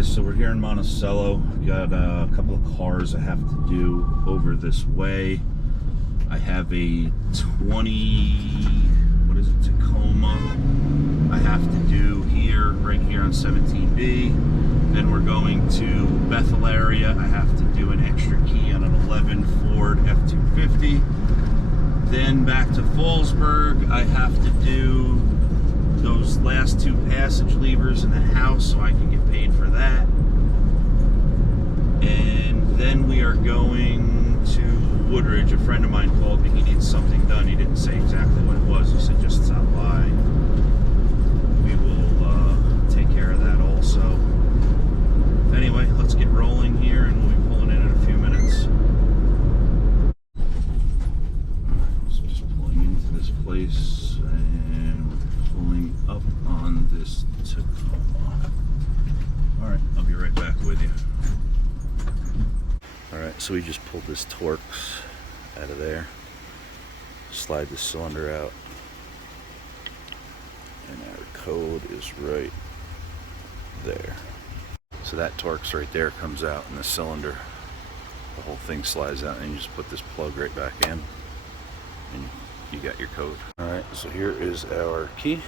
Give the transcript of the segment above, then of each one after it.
guys, so we're here in Monticello. Got a couple of cars I have to do over this way. I have a 20, what is it, Tacoma I have to do here, right here on 17B. Then we're going to Bethel area. I have to do an extra key on an 11 Ford F-250. Then back to Fallsburg, I have to do those last two passage levers in the house so I can get paid for that. And then we are going to Woodridge. A friend of mine called me. He needs something done. He didn't say exactly what it was. He said just stop by. We will take care of that also. Anyway, let's get rolling here and we'll be pulling in a few minutes. Alright, so just pulling into this place and we're pulling up on this Tacoma. Alright, I'll be right back with you. Alright, so we just pulled this Torx out of there. Slide the cylinder out. And our code is right there. So that Torx right there comes out in the cylinder. The whole thing slides out and you just put this plug right back in and you got your code. Alright, so here is our key.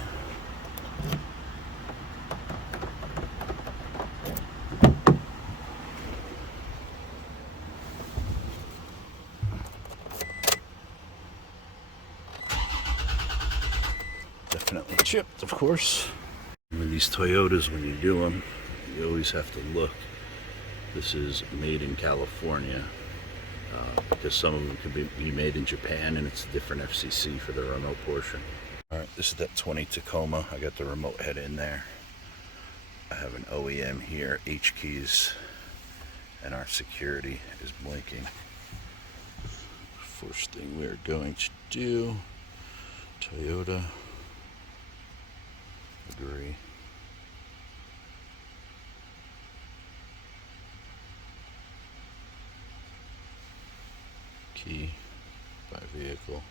Definitely chipped, of course. With these Toyotas, when you do them, you always have to look. This is made in California because some of them can be made in Japan and it's a different FCC for the remote portion. Alright, this is that 20 Tacoma. I got the remote head in there. I have an OEM here, H keys, and our security is blinking. First thing we are going to do, Toyota, agree. Key by vehicle.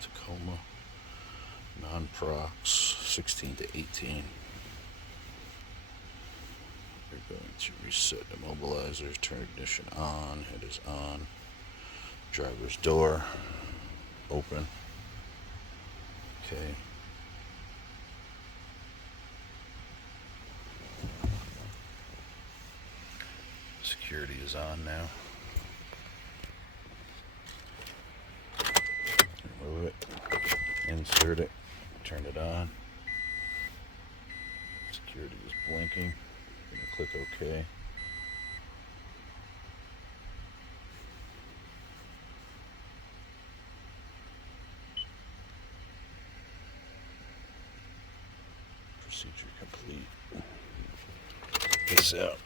Tacoma, non-Prox, 16 to 18. We're going to reset immobilizer, turn ignition on, it is on. Driver's door, open. Okay. Security is on now. Remove it, insert it, turn it on. Security is blinking. I'm gonna click OK. Procedure complete. Take this out.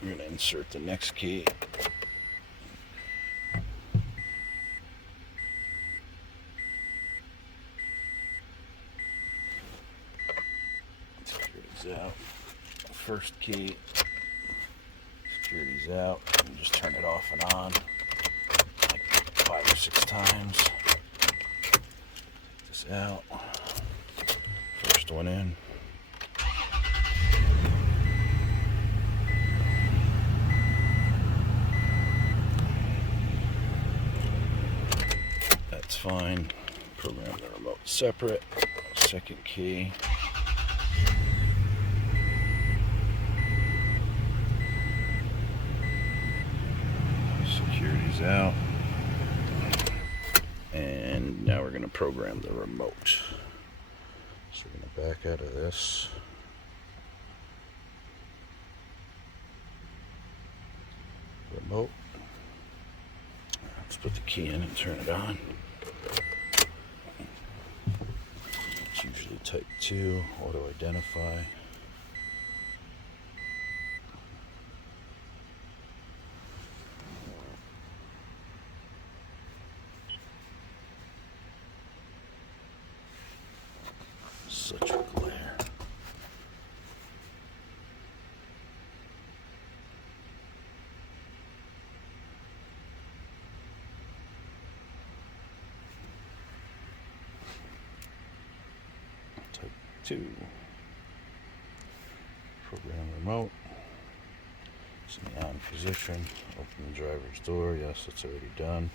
We're going to insert the next key. Security's out. First key. Security's out. You just turn it off and on like 5 or 6 times. Take this out. First one in. That's fine. Program the remote separate. Second key. Security's out. And now we're going to program the remote. So we're going to back out of this. Remote. Let's put the key in and turn it on. It's usually type 2, auto identify. Such a glare. 2. Program remote. It's in the on position. Open the driver's door. Yes, it's already done.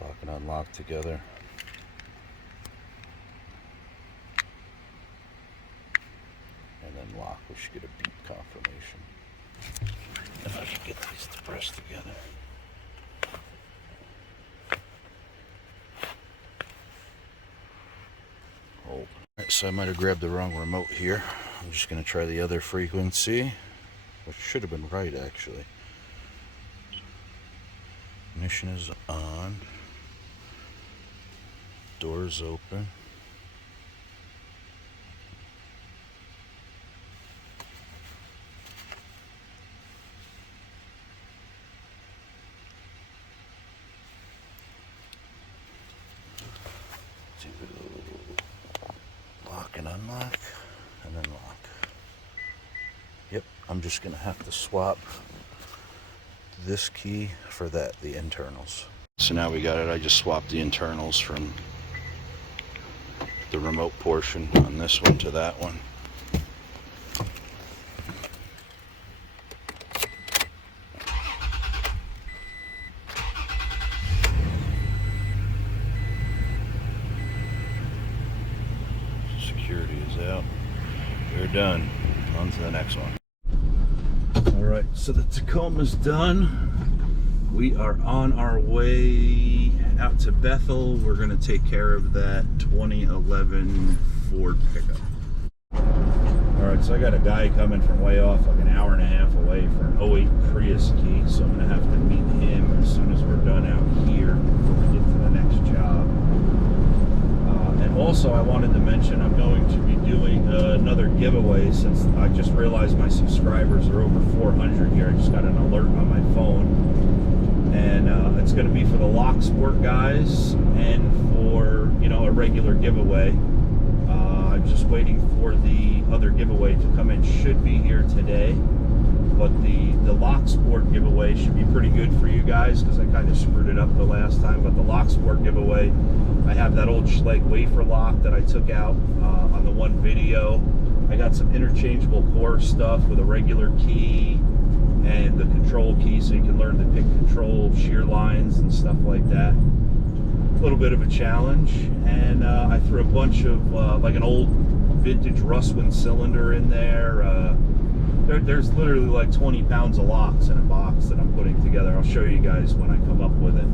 Lock and unlock together. And then lock. We should get a beep confirmation. If I can get these to press together. Hold. Alright, so I might have grabbed the wrong remote here. I'm just going to try the other frequency, which should have been right actually. Ignition is on. Doors open. Lock and unlock, and then lock. Yep, I'm just gonna have to swap this key for that, the internals. So now we got it. I just swapped the internals from the remote portion on this one to that one. Security is out. We're done. On to the next one. Alright, so the Tacoma's done. We are on our way out to Bethel. We're going to take care of that 2011 Ford pickup. Alright, so I got a guy coming from way off, like an hour and a half away for an 08 Prius key, so I'm going to have to meet him as soon as we're done out here before we get to the next job. And also I wanted to mention I'm going to be doing another giveaway, since I just realized my subscribers are over 400 here. I just got an alert on my phone, and it's going to be for the Locksmith guys and for, you know, a regular giveaway. I'm just waiting for the other giveaway to come in. Should be here today, but the Locksmith giveaway should be pretty good for you guys, because I kind of screwed it up the last time. But the Locksmith giveaway, I have that old Schlegg wafer lock that I took out on the one video. I got some interchangeable core stuff with a regular key and the control key, so you can learn to pick control shear lines and stuff like that. A little bit of a challenge, and I threw a bunch of like an old vintage Russwin cylinder in there. There's literally like 20 pounds of locks in a box that I'm putting together. I'll show you guys when I come up with it.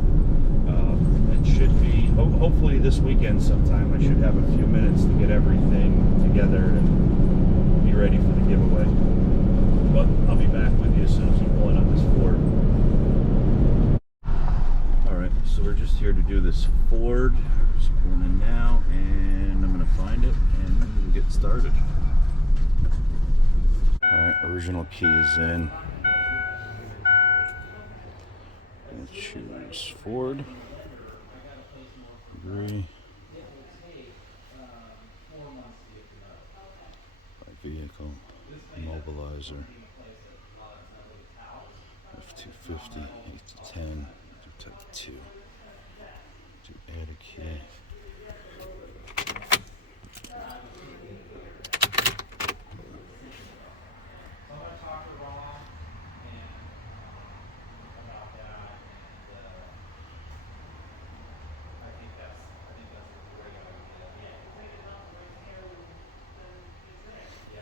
It should be, hopefully this weekend sometime, I should have a few minutes to get everything together and be ready for the giveaway. But I'll be back with you as soon as I'm pulling on this Ford. Alright, so we're just here to do this Ford. Just pulling in now, and I'm going to find it, and we'll get started. Alright, original key is in. I'm going to choose Ford. Agree. My vehicle. Immobilizer. F250. 8 to 10. Do type 2. Do add a key.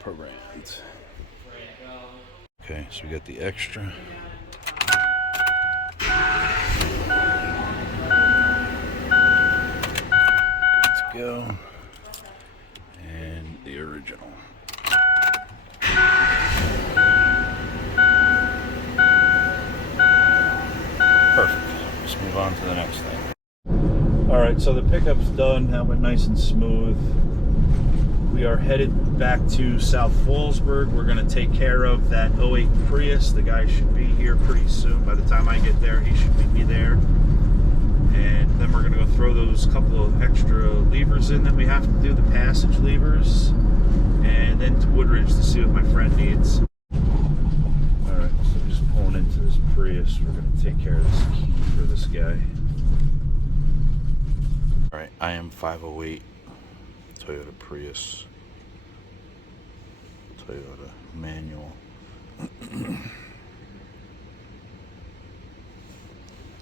Programmed. Okay, so we got the extra. Good to go. And the original. Perfect. Let's move on to the next thing. Alright, so the pickup's done. That went nice and smooth. We are headed back to South Fallsburg. We're going to take care of that 08 Prius. The guy should be here pretty soon. By the time I get there, he should be there. And then we're going to go throw those couple of extra levers in that we have to do, the passage levers. And then to Woodridge to see what my friend needs. Alright, so just pulling coming into this Prius. We're going to take care of this key for this guy. Alright, IM508 Toyota Prius. Toyota manual.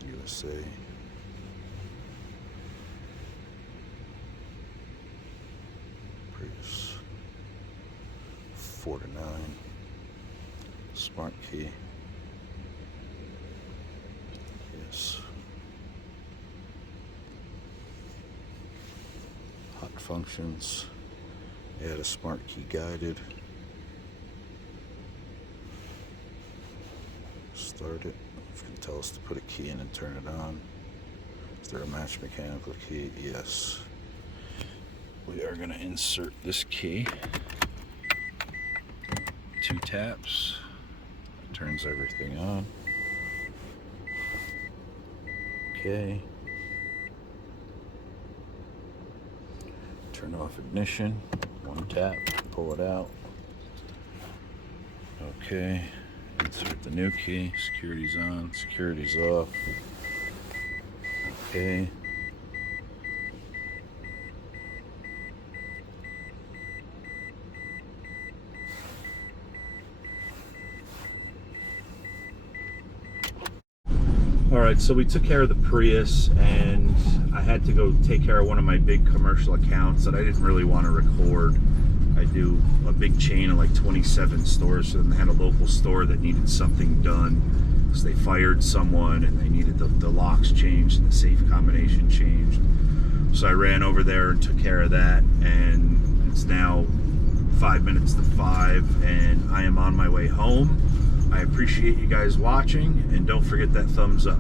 USA. Prius 4 to 9. Smart key. Yes. Hot functions. Add a smart key guided. Start it. It's going to tell us to put a key in and turn it on. Is there a match mechanical key? Yes. We are going to insert this key. 2 taps. That turns everything on. Okay. Turn off ignition. 1 tap. Pull it out. Okay. Insert the new key. Security's on. Security's off. Okay. Alright, so we took care of the Prius, and I had to go take care of one of my big commercial accounts that I didn't really want to record. I do a big chain of like 27 stores, so then they had a local store that needed something done because they fired someone and they needed the locks changed and the safe combination changed. So I ran over there and took care of that, and it's now 5 minutes to 5 and I am on my way home. I appreciate you guys watching, and don't forget that thumbs up.